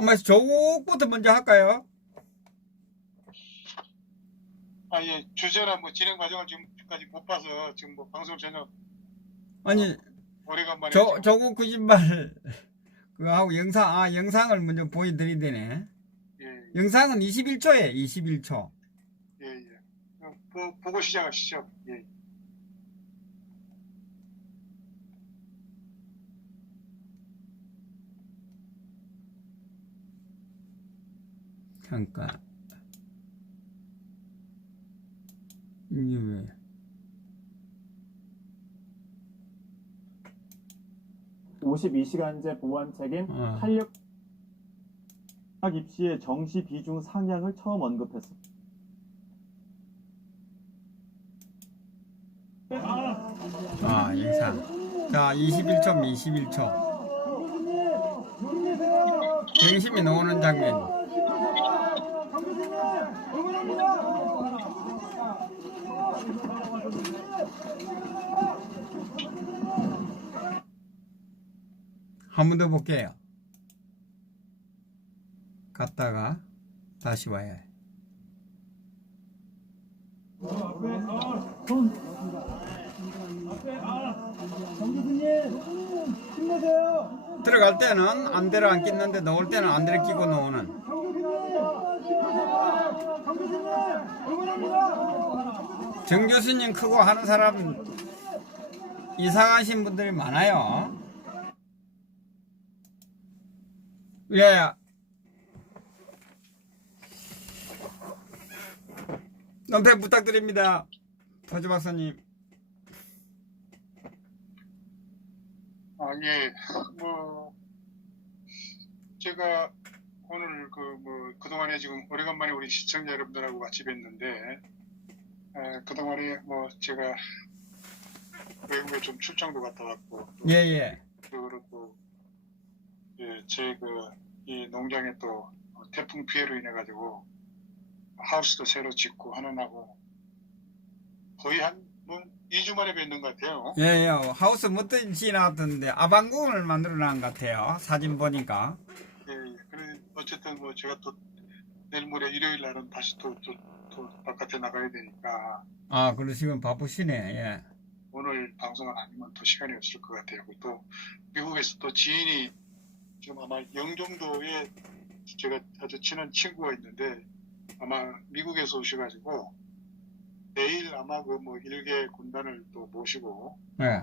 한번 조국부터 먼저 할까요? 예, 주제나 뭐 진행 과정을 지금까지 못 봐서 지금 뭐 방송 전혀 아니, 오래간만에 지금 조국 거짓말, 그거 하고 영상을 먼저 보여드리되네. 예, 영상은 21초에 21초. 예, 예. 보고 시작하시죠. 예. 잠깐. 이게 왜? (52시간제) 보완 책임 탄력 입시의 정시 비중 상향을 처음 언급했습니다. 영상. 자, 21초, 21초. 경심이 나오는 장면. 한 번 더 볼게요. 갔다가 다시 와야 해. 들어갈 때는 안대를 안 끼는데 나올 때는 안대를 끼고 나오는. 정 교수님 크고 하는 사람 이상하신 분들이 많아요. 예. 논평 부탁드립니다. 터주 박사님. 예. 제가 오늘 그동안에 지금 오래간만에 우리 시청자 여러분들하고 같이 뵀는데, 그동안에 제가 외국에 좀 출장도 갔다 왔고, 예. 그리고, 예, 이 농장에 또 태풍 피해로 인해가지고, 하우스도 새로 짓고 하느라고, 거의 한 2주 만에 뵙는 것 같아요. 예. 하우스 못든 지나왔던데 아방궁을 만들어 놓은 것 같아요. 사진 보니까. 예. 그래, 어쨌든 제가 또 내일 모레 일요일 날은 다시 또 바깥에 나가야 되니까. 그러시면 바쁘시네. 예. 오늘 방송을 아니면 또 시간이 없을 것 같아요. 또 미국에서 또 지인이 지금 아마 영종도에 제가 아주 친한 친구가 있는데 아마 미국에서 오셔가지고 내일 아마 일개 군단을 또 모시고 예.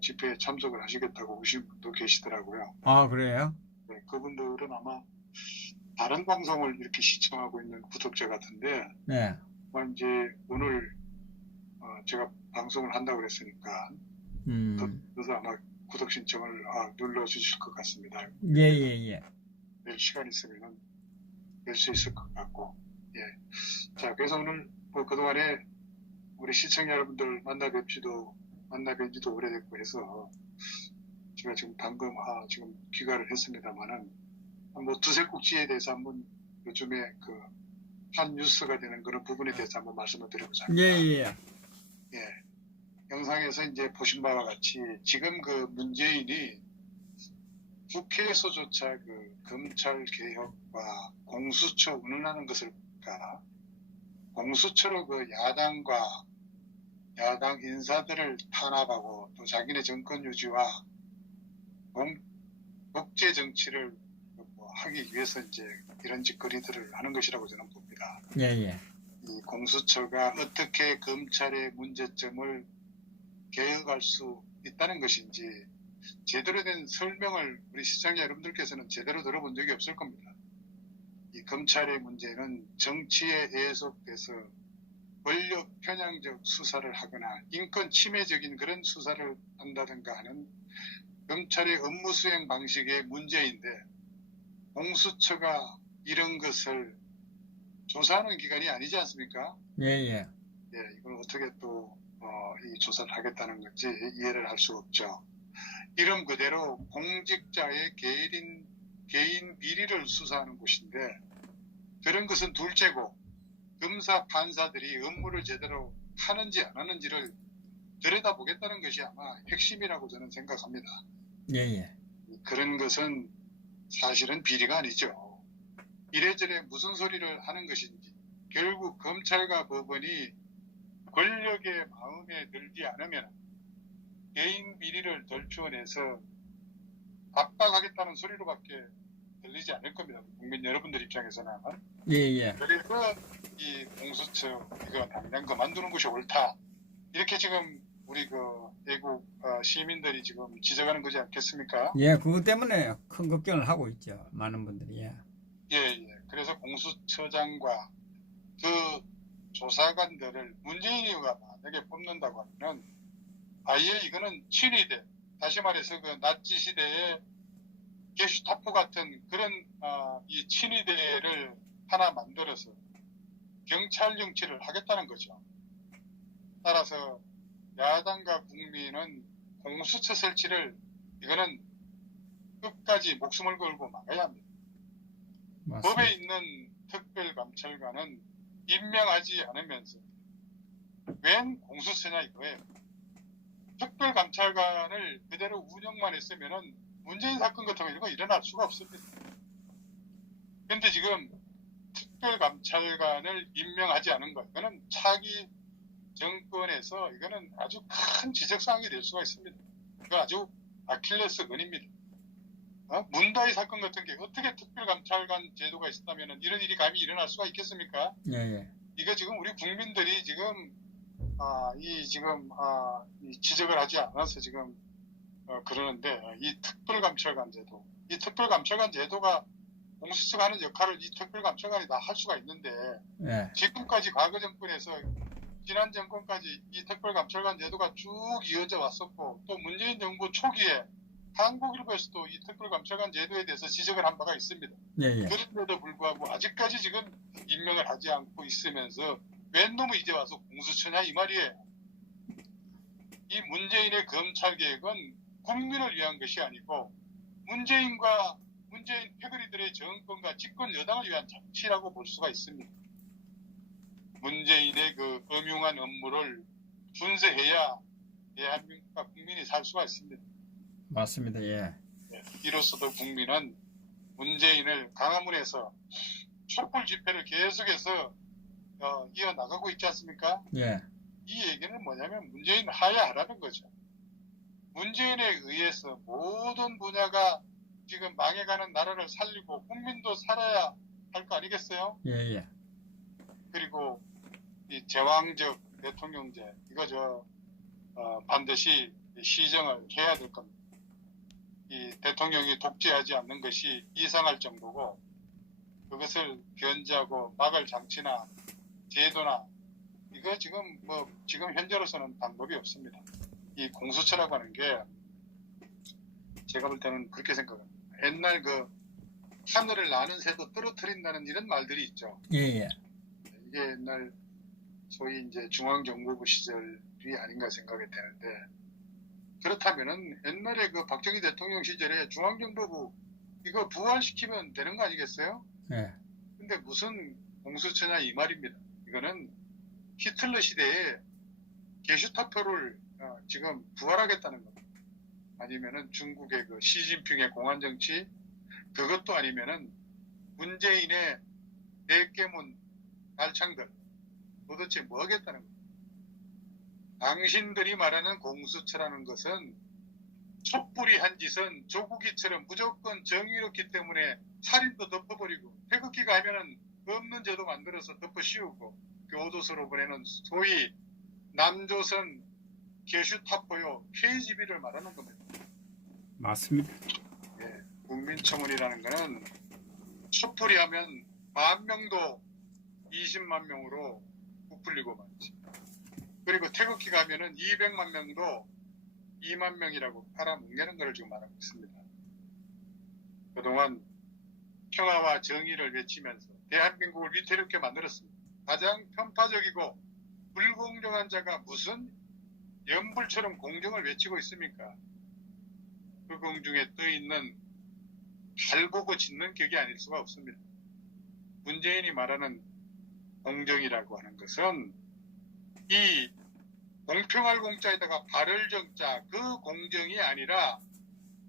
집회에 참석을 하시겠다고 오신 분도 계시더라고요. 그래요? 네, 그분들은 아마 다른 방송을 이렇게 시청하고 있는 구독자 같은데 네. 아마 이제 오늘 제가 방송을 한다고 그랬으니까 그래서 아마 구독 신청을 눌러주실 것 같습니다. 예. 내일 시간 있으면 낼 수 있을 것 같고. 예. 자, 그래서 오늘 그동안에 우리 시청자 여러분들 만나 뵌 지도 오래됐고 해서 제가 지금 방금 지금 귀가를 했습니다만은 두세 꼭지에 대해서 한번 요즘에 한 뉴스가 되는 그런 부분에 대해서 한번 말씀을 드리고자 합니다. 예. 영상에서 이제 보신 바와 같이 지금 문재인이 국회에서조차 검찰 개혁과 공수처 운운하는 것을 공수처로 야당 인사들을 탄압하고 또 자기네 정권 유지와 국제 정치를 하기 위해서 이제 이런 짓거리들을 하는 것이라고 저는 봅니다. 예. 이 공수처가 어떻게 검찰의 문제점을 개혁할 수 있다는 것인지 제대로 된 설명을 우리 시청자 여러분들께서는 제대로 들어본 적이 없을 겁니다. 이 검찰의 문제는 정치에 애속돼서 권력 편향적 수사를 하거나 인권 침해적인 그런 수사를 한다든가 하는 검찰의 업무 수행 방식의 문제인데 공수처가 이런 것을 조사하는 기관이 아니지 않습니까? 예. 이걸 어떻게 또 이 조사를 하겠다는 건지 이해를 할 수 없죠. 이름 그대로 공직자의 개인 비리를 수사하는 곳인데 그런 것은 둘째고 검사 판사들이 업무를 제대로 하는지 안 하는지를 들여다보겠다는 것이 아마 핵심이라고 저는 생각합니다. 예. 그런 것은 사실은 비리가 아니죠. 이래저래 무슨 소리를 하는 것인지 결국 검찰과 법원이 권력의 마음에 들지 않으면 개인 비리를 덜추어내서 압박하겠다는 소리로밖에 들리지 않을 겁니다. 국민 여러분들 입장에서는. 예. 그래서 이 공수처 이거 당장 그만두는 것이 옳다. 이렇게 지금 우리 그 애국 시민들이 지금 지적하는 거지 않겠습니까? 예, 그것 때문에 큰 걱정을 하고 있죠. 많은 분들이. 예. 예. 그래서 공수처장과 그 조사관들을 문재인이가 만약에 뽑는다고 하면 아예 이거는 친위대, 다시 말해서 그 나치 시대의 게슈타포 같은 그런 이 친위대를 하나 만들어서 경찰 정치를 하겠다는 거죠. 따라서 야당과 국민은 공수처 설치를 이거는 끝까지 목숨을 걸고 막아야 합니다. 맞습니다. 법에 있는 특별감찰관은 임명하지 않으면서 웬 공수처냐 이거예요. 특별감찰관을 그대로 운영만 했으면은 문재인 사건 같은 거 이런 거 일어날 수가 없습니다. 그런데 지금 특별감찰관을 임명하지 않은 것, 이거는 차기 정권에서 이거는 아주 큰 지적사항이 될 수가 있습니다. 이거 아주 아킬레스건입니다. 문다이 사건 같은 게 어떻게 특별감찰관 제도가 있었다면 이런 일이 감히 일어날 수가 있겠습니까? 예. 이거 지금 우리 국민들이 지금 이 지적을 하지 않아서 지금 그러는데 이 특별감찰관 제도가 공수처가 하는 역할을 이 특별감찰관이 다 할 수가 있는데 예. 지금까지 과거 정권에서 지난 정권까지 이 특별감찰관 제도가 쭉 이어져 왔었고 또 문재인 정부 초기에 한국일보에서도 이 특별감찰관 제도에 대해서 지적을 한 바가 있습니다. 예. 그런데도 불구하고 아직까지 지금 임명을 하지 않고 있으면서 웬 놈이 이제 와서 공수처냐 이 말이에요. 이 문재인의 검찰 개혁은 국민을 위한 것이 아니고 문재인 패거리들의 정권과 집권 여당을 위한 정치라고 볼 수가 있습니다. 문재인의 그 음흉한 업무를 준수해야 대한민국과 국민이 살 수가 있습니다. 맞습니다. 예. 이로써도 국민은 문재인을 광화문에서 촛불 집회를 계속해서 이어나가고 있지 않습니까? 예. 이 얘기는 뭐냐면 문재인 하야하라는 거죠. 문재인에 의해서 모든 분야가 지금 망해가는 나라를 살리고 국민도 살아야 할 거 아니겠어요? 예. 그리고 이 제왕적 대통령제 이거 반드시 시정을 해야 될 겁니다. 이 대통령이 독재하지 않는 것이 이상할 정도고 그것을 견제하고 막을 장치나 제도나 이거 지금 현재로서는 방법이 없습니다. 이 공수처라고 하는 게 제가 볼 때는 그렇게 생각합니다. 옛날 그 하늘을 나는 새도 떨어뜨린다는 이런 말들이 있죠. 예. 이게 옛날 소위 이제 중앙정보부 시절이 아닌가 생각이 되는데 그렇다면은 옛날에 그 박정희 대통령 시절에 중앙정보부 이거 부활시키면 되는 거 아니겠어요? 예. 근데 무슨 공수처냐 이 말입니다. 이거는 히틀러 시대에 게슈타포를 지금 부활하겠다는 겁니다. 아니면은 중국의 그 시진핑의 공안정치 그것도 아니면은 문재인의 대깨문 달창들 도대체 뭐 하겠다는 겁니다. 당신들이 말하는 공수처라는 것은 촛불이 한 짓은 조국이처럼 무조건 정의롭기 때문에 살인도 덮어버리고 태극기가 하면은 없는 제도 만들어서 덮어 씌우고 교도소로 보내는 소위 남조선 게슈타포요 KGB를 말하는 겁니다. 맞습니다. 예, 국민청원이라는 거는 촛불이 하면 10,000명도 20만 명으로 부풀리고 말이지. 그리고 태극기가 하면은 200만 명도 2만 명이라고 팔아먹는 것을 지금 말하고 있습니다. 그동안 평화와 정의를 외치면서 대한민국을 위태롭게 만들었습니다. 가장 편파적이고 불공정한 자가 무슨 연불처럼 공정을 외치고 있습니까? 그 공중에 떠있는 달 보고 짖는 격이 아닐 수가 없습니다. 문재인이 말하는 공정이라고 하는 것은 이 공평할 공자에다가 발을 정자 그 공정이 아니라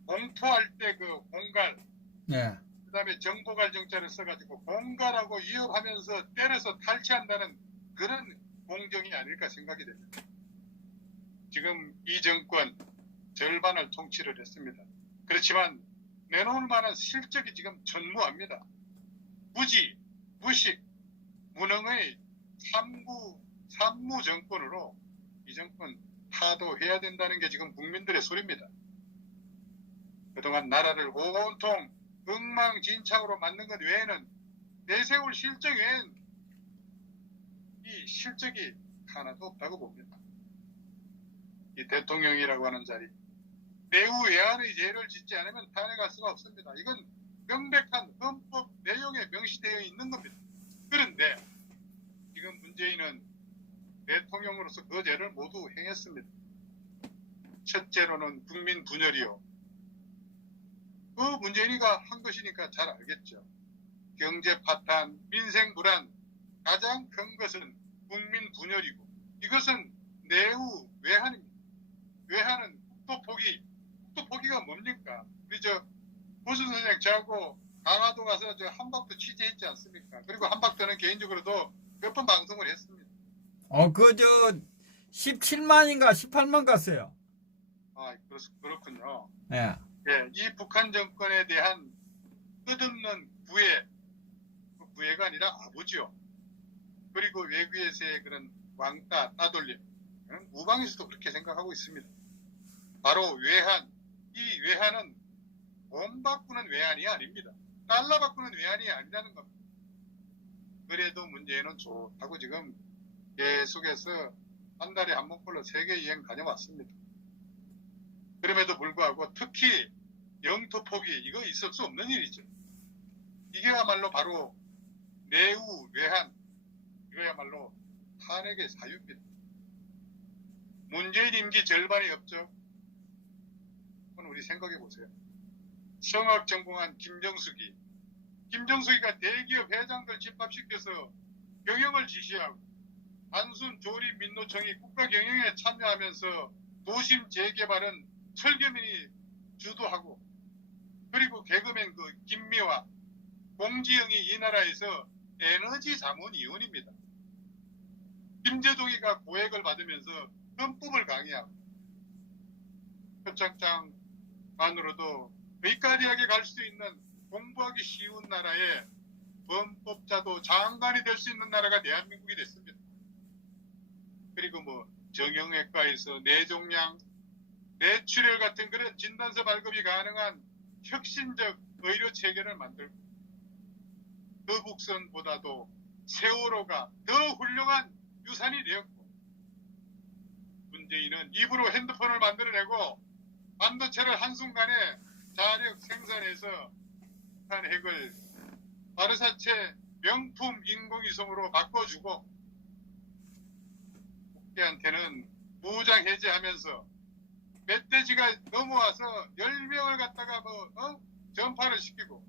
공포할 때 그 공갈 예. 그 다음에 정보갈 정자를 써가지고 공갈하고 위협하면서 때려서 탈취한다는 그런 공정이 아닐까 생각이 됩니다. 지금 이 정권 절반을 통치를 했습니다. 그렇지만 내놓을 만한 실적이 지금 전무합니다. 무지, 무식, 무능의 산무 정권으로 이 정권 타도해야 된다는 게 지금 국민들의 소리입니다. 그동안 나라를 온통 엉망진창으로 만든 것 외에는 내세울 실적 외엔 이 실적이 하나도 없다고 봅니다. 이 대통령이라고 하는 자리, 매우 외환의 죄를 짓지 않으면 탄핵할 수가 없습니다. 이건 명백한 헌법 내용에 명시되어 있는 겁니다. 그런데 지금 문재인은 대통령으로서 그 죄를 모두 행했습니다. 첫째로는 국민 분열이요. 그 문재인이가 한 것이니까 잘 알겠죠. 경제 파탄, 민생 불안, 가장 큰 것은 국민 분열이고, 이것은 내후 외환입니다. 외환은 국토포기가 뭡니까? 우리 보수 선생 저하고 강화도 가서 한박도 취재했지 않습니까? 그리고 한박도는 개인적으로도 몇 번 방송을 했습니다. 17만인가 18만 갔어요. 아, 그렇군요. 네. 예, 이 북한 정권에 대한 끝없는 구애가 아니라 아버지요. 그리고 외국에서의 그런 왕따, 따돌림, 우방에서도 그렇게 생각하고 있습니다. 바로 외환, 이 외환은 돈 바꾸는 외환이 아닙니다. 달러 바꾸는 외환이 아니라는 겁니다. 그래도 문재인은 좋다고 지금 계속해서 한 달에 한 번꼴로 세계 여행 다녀왔습니다. 그럼에도 불구하고 특히 영토 포기, 이거 있을 수 없는 일이죠. 이게야말로 바로 내후 외환, 이거야말로 탄핵의 사유입니다. 문재인 임기 절반이 없죠. 그건 우리 생각해 보세요. 성악전공한 김정숙이가 대기업 회장들 집합시켜서 경영을 지시하고, 단순 조립 민노총이 국가 경영에 참여하면서 도심 재개발은 철교민이 주도하고, 그리고 개그맨 김미화, 공지영이 이 나라에서 에너지 자문위원입니다. 김재동이가 고액을 받으면서 헌법을 강의하고, 표창장만으로도 의까리하게 갈 수 있는 공부하기 쉬운 나라에 범법자도 장관이 될 수 있는 나라가 대한민국이 됐습니다. 그리고 정형외과에서 뇌종양, 뇌출혈 같은 그런 진단서 발급이 가능한 혁신적 의료 체계를 만들고, 거북선보다도 세월호가 더 훌륭한 유산이 되었고, 문재인은 입으로 핸드폰을 만들어내고 반도체를 한순간에 자력 생산해서 북한 핵을 바르사체 명품 인공위성으로 바꿔주고, 국대한테는 무장 해제하면서 멧돼지가 넘어와서 10명을 갖다가 전파를 시키고,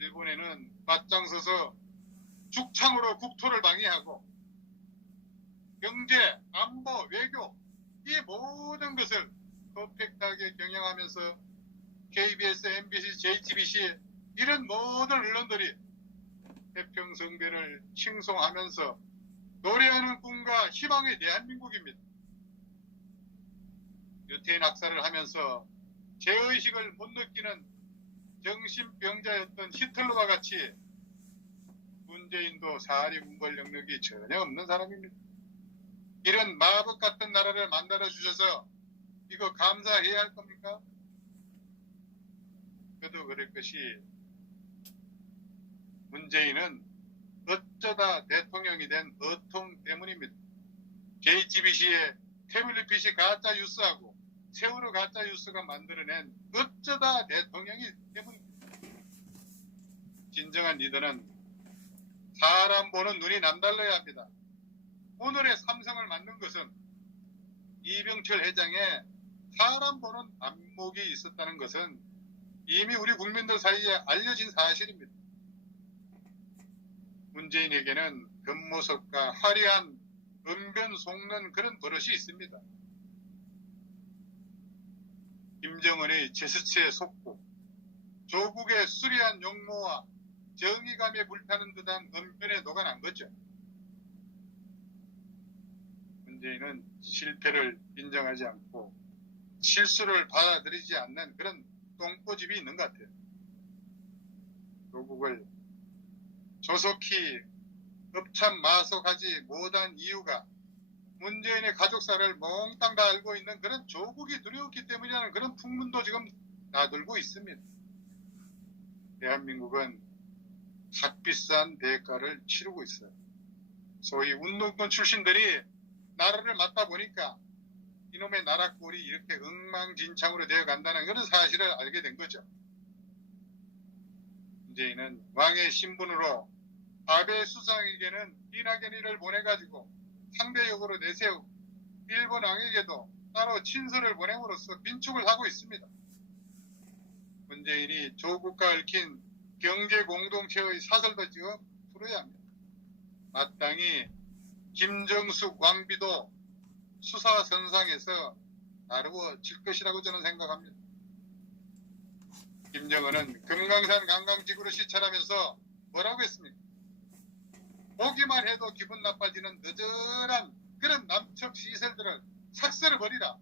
일본에는 맞짱 서서 죽창으로 국토를 방해하고, 경제, 안보, 외교, 이 모든 것을 퍼펙트하게 경영하면서 KBS, MBC, JTBC 이런 모든 언론들이 태평성대를 칭송하면서 노래하는 꿈과 희망의 대한민국입니다. 유태인 학살을 하면서 죄의식을 못 느끼는 정신병자였던 히틀러와 같이 문재인도 사리 군벌 영역이 전혀 없는 사람입니다. 이런 마법 같은 나라를 만들어 주셔서 이거 감사해야 할 겁니까? 그래도 그럴 것이, 문재인은 어쩌다 대통령이 된 어통 때문입니다. JTBC의 태블릿 PC 가짜 뉴스하고 세월호 가짜 뉴스가 만들어낸 어쩌다 대통령이 때문입니다. 진정한 리더는 사람 보는 눈이 남달라야 합니다. 오늘의 삼성을 만든 것은 이병철 회장의 사람 보는 안목이 있었다는 것은 이미 우리 국민들 사이에 알려진 사실입니다. 문재인에게는 겉모습과 화려한 언변 속는 그런 버릇이 있습니다. 김정은의 제스처에 속고 조국의 수리한 용모와 정의감에 불타는 듯한 언변에 녹아난 거죠. 문재인은 실패를 인정하지 않고 실수를 받아들이지 않는 그런 똥꼬집이 있는 것 같아요. 조국을 조속히 읍참마속하지 못한 이유가 문재인의 가족사를 몽땅 다 알고 있는 그런 조국이 두려웠기 때문이라는 그런 풍문도 지금 나돌고 있습니다. 대한민국은 값비싼 대가를 치르고 있어요. 소위 운동권 출신들이 나라를 맡다 보니까 이놈의 나라 꼴이 이렇게 엉망진창으로 되어 간다는 그런 사실을 알게 된 거죠. 문재인은 왕의 신분으로 아베 수상에게는 이낙연이를 보내가지고 상대역으로 내세우고 일본 왕에게도 따로 친서를 보냄으로써 빈축을 하고 있습니다. 문재인이 조국과 얽힌 경제 공동체의 사설도 지금 풀어야 합니다. 마땅히 김정숙 왕비도 수사선상에서 다루어질 것이라고 저는 생각합니다. 김정은은 금강산 관광지구로 시찰하면서 뭐라고 했습니까? 보기만 해도 기분 나빠지는 느절한 그런 남측 시설들을 삭제를 버리라,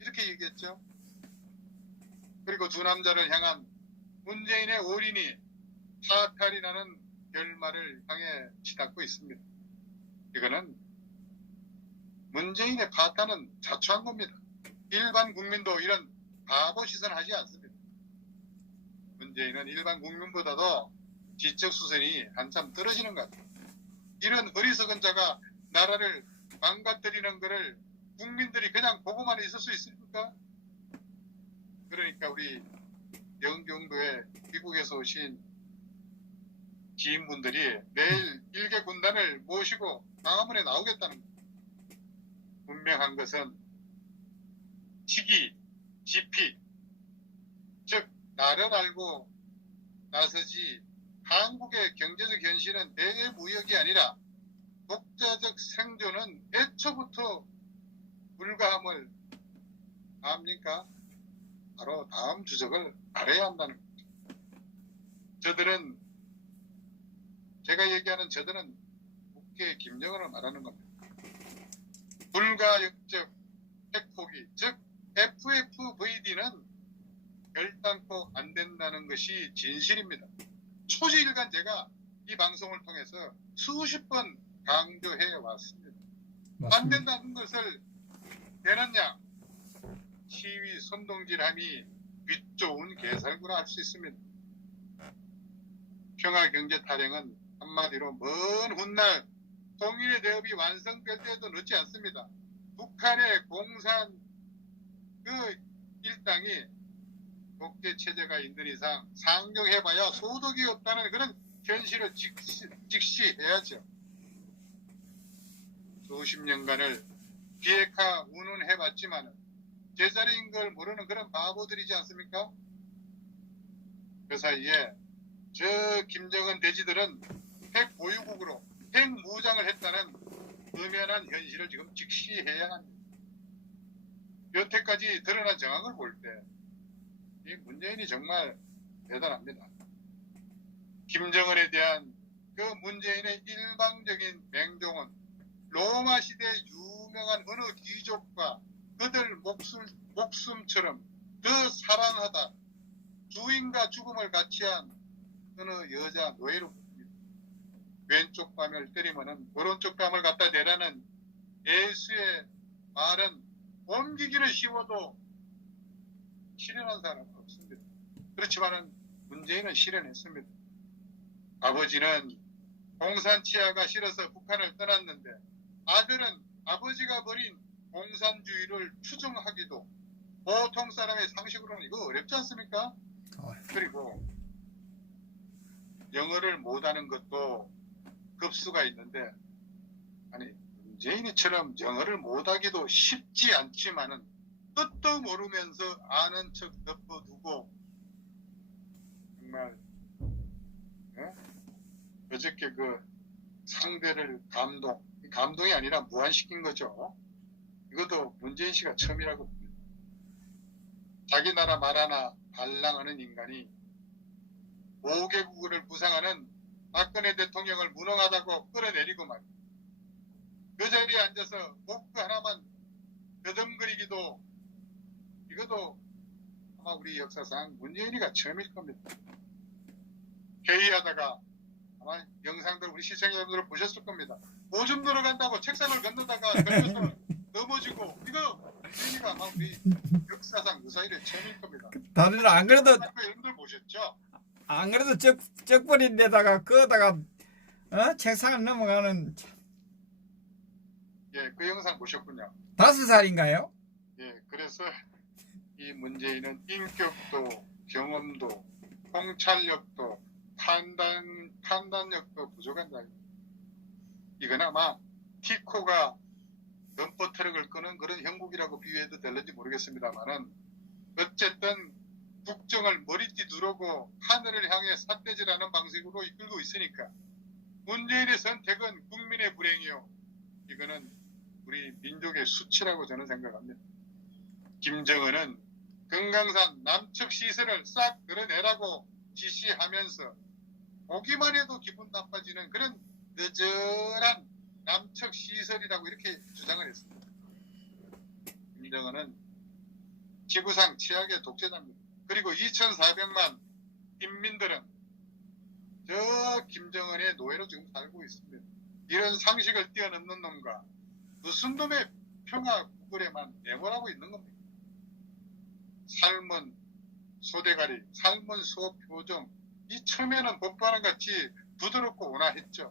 이렇게 얘기했죠. 그리고 두 남자를 향한 문재인의 올인이 파탈이라는 결말을 향해 치닫고 있습니다. 이거는 문재인의 파탄은 자초한 겁니다. 일반 국민도 이런 바보 시선하지 않습니다. 문재인은 일반 국민보다도 지적 수준이 한참 떨어지는 것 같아요. 이런 어리석은 자가 나라를 망가뜨리는 것을 국민들이 그냥 보고만 있을 수 있습니까? 그러니까 우리 영종도에 미국에서 오신 지인분들이 내일 일개 군단을 모시고 광화문에 나오겠다는 겁니다. 분명한 것은 시기, 지피, 즉 나를 알고 나서지 한국의 경제적 현실은 대무역이 아니라 독자적 생존은 애초부터 불가함을 압니까? 바로 다음 주적을 알아야 한다는 거죠. 저들은, 제가 얘기하는 저들은 국회 김정은을 말하는 겁니다. 불가역적 핵포기, 즉 FFVD는 결단코 안 된다는 것이 진실입니다. 초지일간 제가 이 방송을 통해서 수십 번 강조해 왔습니다. 안 된다는 것을 되느냐? 시위 선동질함이 윗좋은 개살구라 할 수 있습니다. 평화경제 탈행은 한마디로 먼 훗날 통일의 대업이 완성될 때에도 늦지 않습니다. 북한의 공산 그 일당이 독재 체제가 있는 이상 상정해봐야 소득이 없다는 그런 현실을 직시해야죠. 수십 년간을 비핵화 운운해봤지만 제자리인 걸 모르는 그런 바보들이지 않습니까? 그 사이에 저 김정은 돼지들은 핵 보유국으로 핵 무장을 했다는 엄연한 현실을 지금 직시해야 합니다. 여태까지 드러난 정황을 볼 때 이 문재인이 정말 대단합니다. 김정은에 대한 그 문재인의 일방적인 맹종은 로마 시대 유명한 어느 귀족과 그들 목숨처럼 더 사랑하다 주인과 죽음을 같이 한 어느 여자 노예로 봅니다. 왼쪽 뺨을 때리면은 오른쪽 뺨을 갖다 대라는 예수의 말은 옮기기는 쉬워도 실현한 사람은 없습니다. 그렇지만은 문재인은 실현했습니다. 아버지는 공산치하가 싫어서 북한을 떠났는데 아들은 아버지가 버린 공산주의를 추종하기도 보통 사람의 상식으로는 이거 어렵지 않습니까? 그리고 영어를 못하는 것도 급수가 있는데, 아니 문재인이처럼 영어를 못하기도 쉽지 않지만은 뜻도 모르면서 아는 척 덮어두고 정말 어저께 그 상대를 감동이 아니라 무한시킨 거죠. 이것도 문재인 씨가 처음이라고 봅니다. 자기 나라 말 하나 달랑하는 인간이 5개국을 구상하는 박근혜 대통령을 무능하다고 끌어내리고 말이야. 그 자리에 앉아서 목그 하나만 더듬거리기도 이것도 아마 우리 역사상 문재인이가 처음일 겁니다. 회의하다가 아마 영상들 우리 시청자분들 보셨을 겁니다. 오줌 들어간다고 책상을 건너다가 걸려서 넘어지고 이거 문재인이가 아마 우리 역사상 무사일에 처음일 겁니다. 다들 안 그래도 여러분들 보셨죠? 안 그래도 쩍버린 데다가 그거다가 책상을 넘어가는 예, 그 영상 보셨군요. 5살인가요? 예, 그래서 이 문재인은 인격도 경험도 통찰력도 판단력도 부족한다. 이건 아마 티코가 덤퍼 트럭을 끄는 그런 형국이라고 비유해도 될는지 모르겠습니다만은 어쨌든 국정을 머리띠 두르고 하늘을 향해 삿대질하는 방식으로 이끌고 있으니까 문재인의 선택은 국민의 불행이요. 이거는 우리 민족의 수치라고 저는 생각합니다. 김정은은 금강산 남측 시설을 싹 드러내라고 지시하면서 보기만 해도 기분 나빠지는 그런 느슨한 남측 시설이라고 이렇게 주장을 했습니다. 김정은은 지구상 최악의 독재자입니다. 그리고 2,400만 인민들은 저 김정은의 노예로 지금 살고 있습니다. 이런 상식을 뛰어넘는 놈과 무슨 놈의 평화 구걸에만 내몰하고 있는 겁니다. 삶은 소대가리, 삶은 소표정, 이 처음에는 법관은 같이 부드럽고 온화했죠.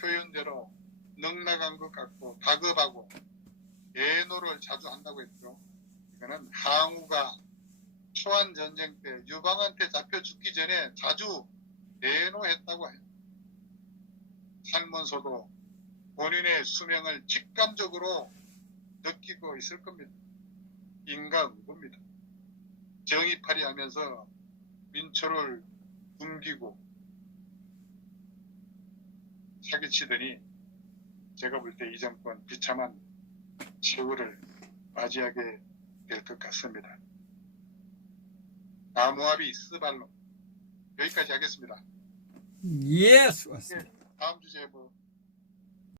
표현대로 넉나간 것 같고 다급하고 애노를 자주 한다고 했죠. 이거는 항우가 초안전쟁 때 유방한테 잡혀 죽기 전에 자주 애노했다고 해요. 살면서도 본인의 수명을 직감적으로 느끼고 있을 겁니다. 인과응보입니다. 정의팔이 하면서 민초를 굶기고 사기치더니 제가 볼 때 이 정권 비참한 세월을 맞이하게 될 것 같습니다. 나무아비 스발로 여기까지 하겠습니다. 예, 수고하셨습니다. 다음 주제에 뭐